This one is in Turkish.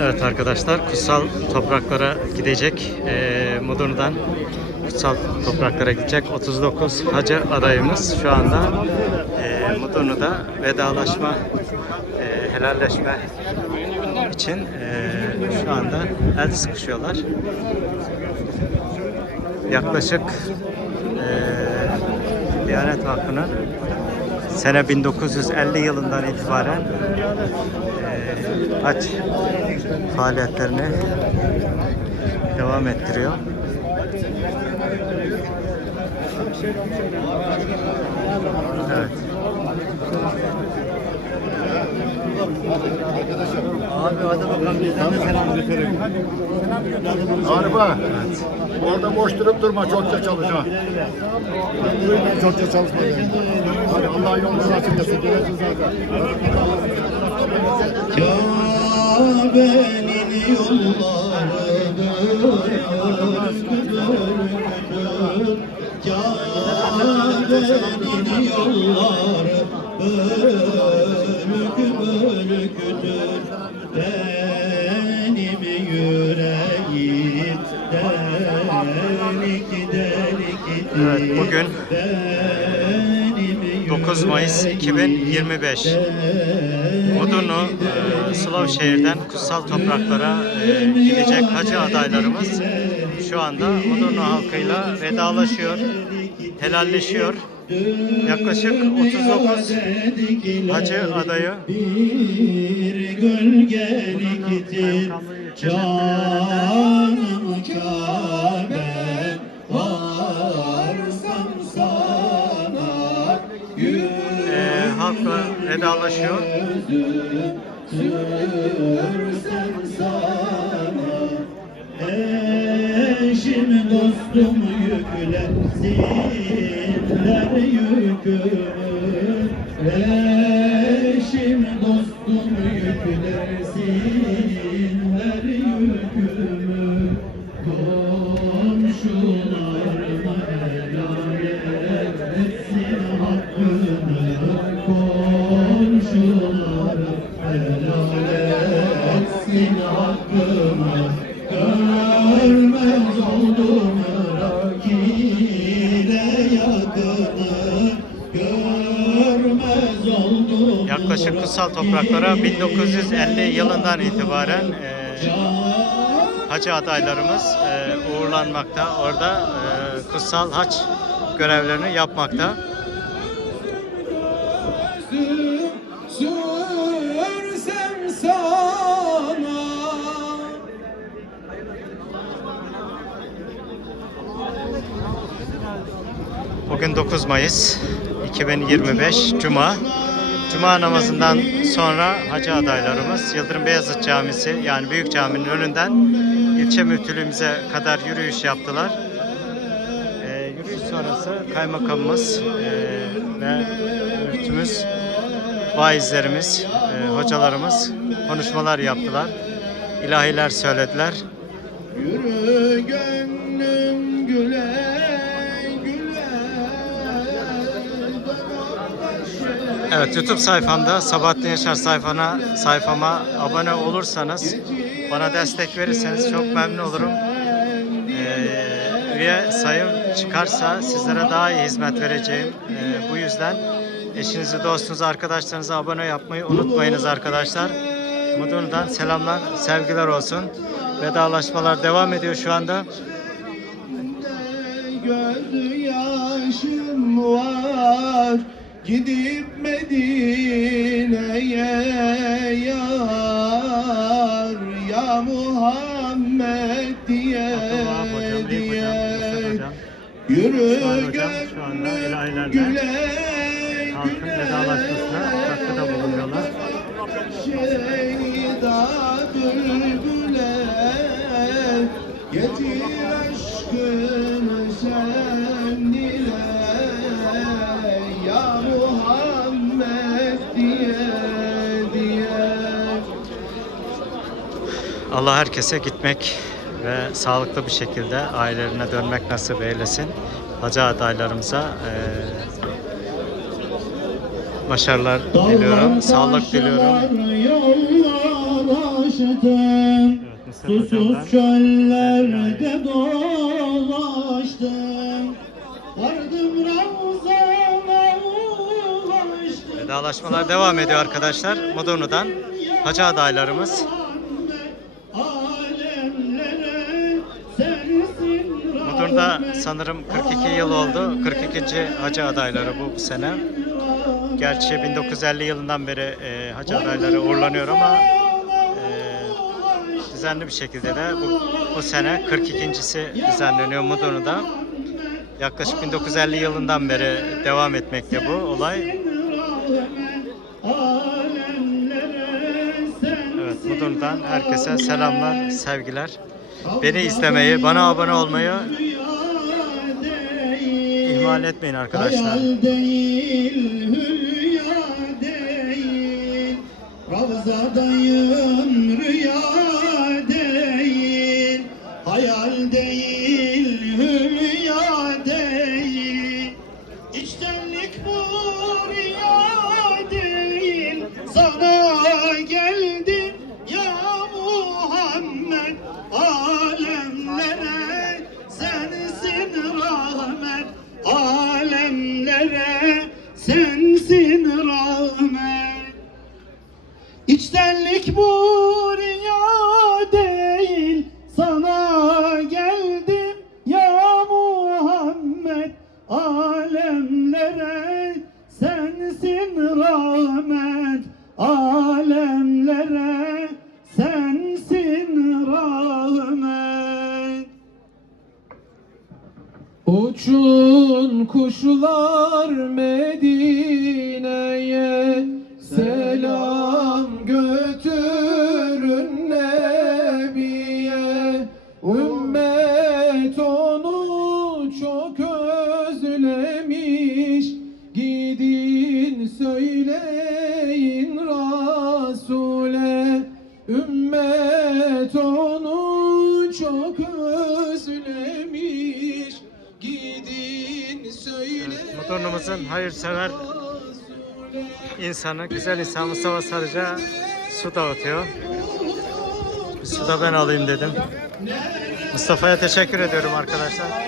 Evet arkadaşlar kutsal topraklara gidecek e, Mudurnu'dan kutsal topraklara gidecek 39 hacı adayımız şu anda e, Mudurnu'da vedalaşma e, helalleşme için e, şu anda el sıkışıyorlar. Yaklaşık Diyanet Vakfı'nın sene 1950 yılından itibaren hac faaliyetlerini devam ettiriyor. Evet. Abi hadi bakalım bizden de selam götürün. Araba. Orada boş durup durma çokça çalış ha. Çokça çalışma. yani. Hadi Allah yolunu açık etsin. Gelirsin zaten. Kabe'nin yolları bölgüdür Kabe'nin yolları bölgü bölgüdür Benim yüreğim delik deliktir Evet, bugün Benim 9 Mayıs 2025. Mudurnu, e, Sılavşehir'den kutsal topraklara e, gidecek hacı adaylarımız şu anda Mudurnu halkıyla vedalaşıyor, helalleşiyor. Yaklaşık 39 hacı adayı. Bir gölgeliktir canım Kabe. Varsam sana e, halkla vedalaşıyor. yüzüm sana eşim dostum yüklesinler yükümü eşim dostum yüklesinler yükümü komşularıma helal etsin hakkını. Komşularım helal etsin Yaklaşık kutsal topraklara 1950 yılından itibaren e, hacı adaylarımız e, uğurlanmakta. Orada e, kutsal hac görevlerini yapmakta. Bugün 9 Mayıs 2025 Cuma. Cuma namazından sonra hacı adaylarımız Yıldırım Beyazıt Camisi yani Büyük Cami'nin önünden ilçe müftülüğümüze kadar yürüyüş yaptılar. Ee, yürüyüş sonrası kaymakamımız e, ve müftümüz, vaizlerimiz, e, hocalarımız konuşmalar yaptılar. ilahiler söylediler. Yürü gönlüm Evet YouTube sayfamda Sabahattin Yaşar sayfana sayfama abone olursanız bana destek verirseniz çok memnun olurum. Ee, üye sayım çıkarsa sizlere daha iyi hizmet vereceğim. Ee, bu yüzden eşinizi, dostunuzu, arkadaşlarınıza abone yapmayı unutmayınız arkadaşlar. Mudurnu'dan selamlar, sevgiler olsun. Vedalaşmalar devam ediyor şu anda. Göz yaşım var Gidip Medine'ye yar Ya Muhammed diye diye. Yürü gönlüm güle halkın vedalaşmasına katkıda bulunuyorlar. Şeyda bülbüle Getir aşkını sen dile Ya Muhammed diye diye Allah herkese gitmek ve sağlıklı bir şekilde ailelerine dönmek nasip eylesin. Hacı adaylarımıza eee, başarılar diliyorum. Sağlık diliyorum. Evet, Susuz çöllerde dolaştım. Vedalaşmalar devam ediyor arkadaşlar. Modurnu'dan hacı adaylarımız. Modurnu'da sanırım 42 yıl oldu. 42. hacı adayları bu, bu sene. Gerçi 1950 yılından beri e, hacı adayları uğurlanıyor ama e, düzenli bir şekilde de bu, bu sene 42.si düzenleniyor Modurnu'da. Yaklaşık 1950 yılından beri devam etmekte bu olay. Evet, Mudurnu'dan herkese selamlar, sevgiler. Beni izlemeyi, bana abone olmayı ihmal etmeyin arkadaşlar. Ravzadayım, rahmet. İçtenlik bu Uçun kuşlar Medine'ye. Selam Motorumuzun hayırsever insanı, güzel insan Mustafa Sarıca su dağıtıyor. Bir su da ben alayım dedim. Mustafa'ya teşekkür ediyorum arkadaşlar.